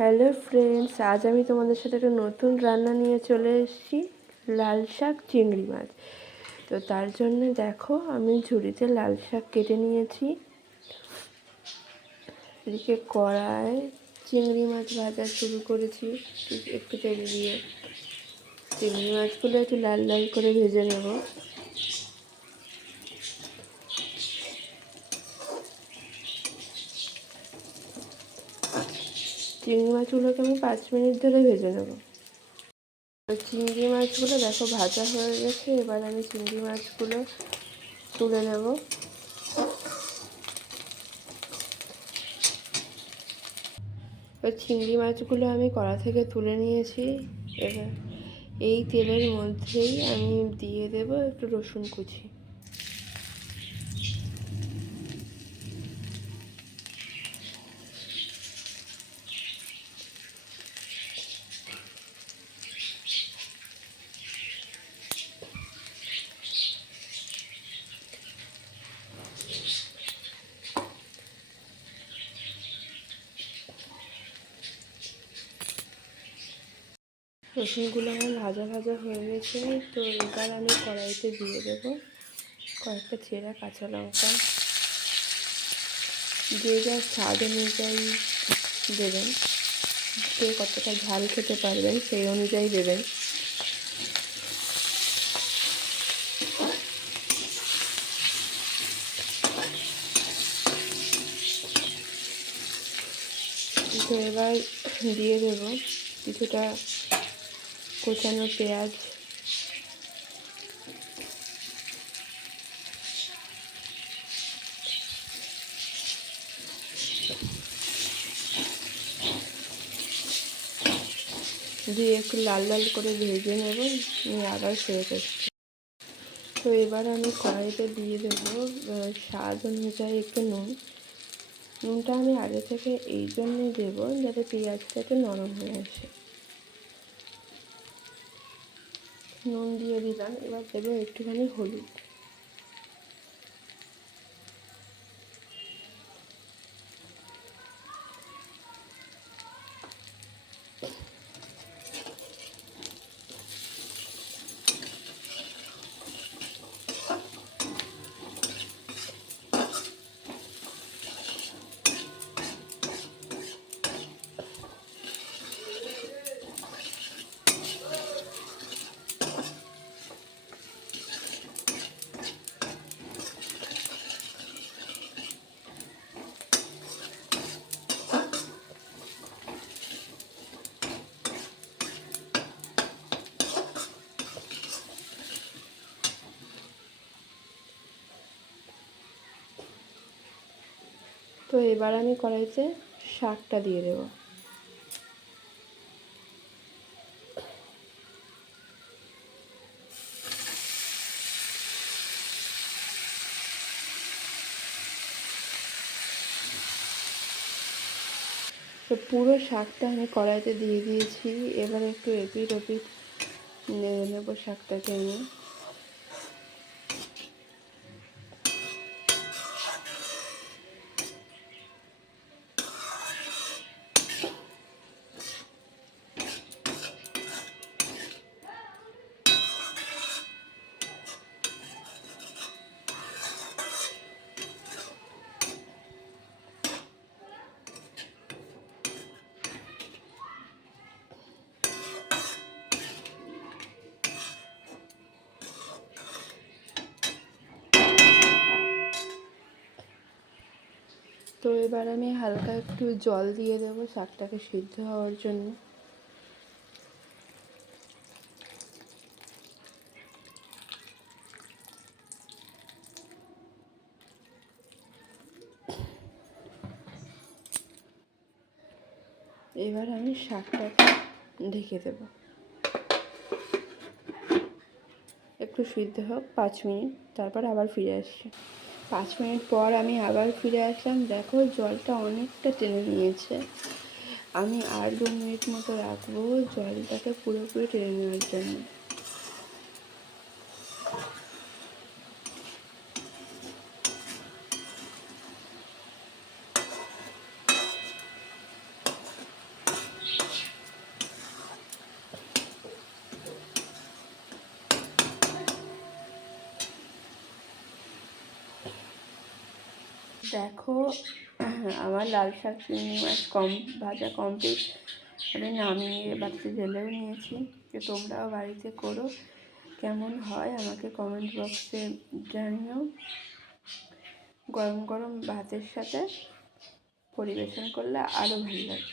Hello friends আজ আমি তোমাদের সাথে একটা নতুন রান্না নিয়ে চলে এসেছি, লাল শাক চিংড়ি মাছ। তো তার জন্য দেখো, আমি ঝুড়িতে লাল শাক কেটে নিয়েছি। এদিকে কড়ায় চিংড়ি মাছ ভাজা শুরু করেছি। একটু তেল দিয়ে। চিংড়ি মাছগুলো একটু লাল লাল করে ভেজে নেব। চিংড়ি মাছগুলোকে আমি পাঁচ মিনিট ধরে ভেজে নেব। চিংড়ি মাছগুলো দেখো ভাজা হয়ে গেছে, এবার আমি চিংড়ি মাছগুলো তুলে নেব। চিংড়ি মাছগুলো আমি কড়া থেকে তুলে নিয়েছি। এবার এই তেলের মধ্যেই আমি দিয়ে দেব একটু রসুন কুচি। রসুনগুলো আমার ভাজা ভাজা হয়ে গেছে, তো এবার আমি কড়াইতে দিয়ে দেব কয়েকটা চেরা কাঁচা লঙ্কা। যে যা স্বাদ অনুযায়ী দেবেন কে কতটা ঝাল খেতে পারবেন সেই অনুযায়ী দেবেন। তো এবার দিয়ে দেবো কিছুটা কোচানো পেঁয়াজ। দিয়ে একটু লাল লাল করে ভেজে নেব, নিয়ে আবার ফেরত করছি তো এবার আমি কড়াইতে দিয়ে দেবো স্বাদ অনুযায়ী একটু নুন। নুনটা আমি আগে থেকে এই জন্যই দেবো যাতে পেঁয়াজটা একটু নরম হয়ে আসে। নুন দিয়ে দিলাম এবার দেবো একটুখানি হলুদ। তো এবার আমি কড়াইতে শাকটা দিয়ে দেবো। তো পুরো শাকটা আমি কড়াইতে দিয়ে দিয়েছি। এবার একটু এপিট ওপিট নেড়ে নেব শাকটাকে আমি। তো এবার আমি হালকা একটু জল দিয়ে দেবো শাকটাকে সিদ্ধ হওয়ার জন্য। এবার আমি শাকটাকে ঢেকে দেব। একটু সিদ্ধ হোক, পাঁচ মিনিট, তারপর আবার ফিরে আসছি। পাঁচ মিনিট পর আমি আবার ফিরে আসলাম। দেখো, জলটা অনেকটা টেনে নিয়েছে। আমি আর দু মিনিট মতো রাখব জলটাকে পুরোপুরি টেনে নেওয়ার জন্য। দেখো, আমার লাল শাক চিংড়ি মাছ কম, ভাজা কমপ্লিট আমি নামিয়ে বাড়িতে জেলেও নিয়েছি। যে তোমরাও বাড়িতে করো। কেমন হয় আমাকে কমেন্ট বক্সে জানিও। গরম গরম ভাতের সাথে পরিবেশন করলে আরও ভালো লাগে।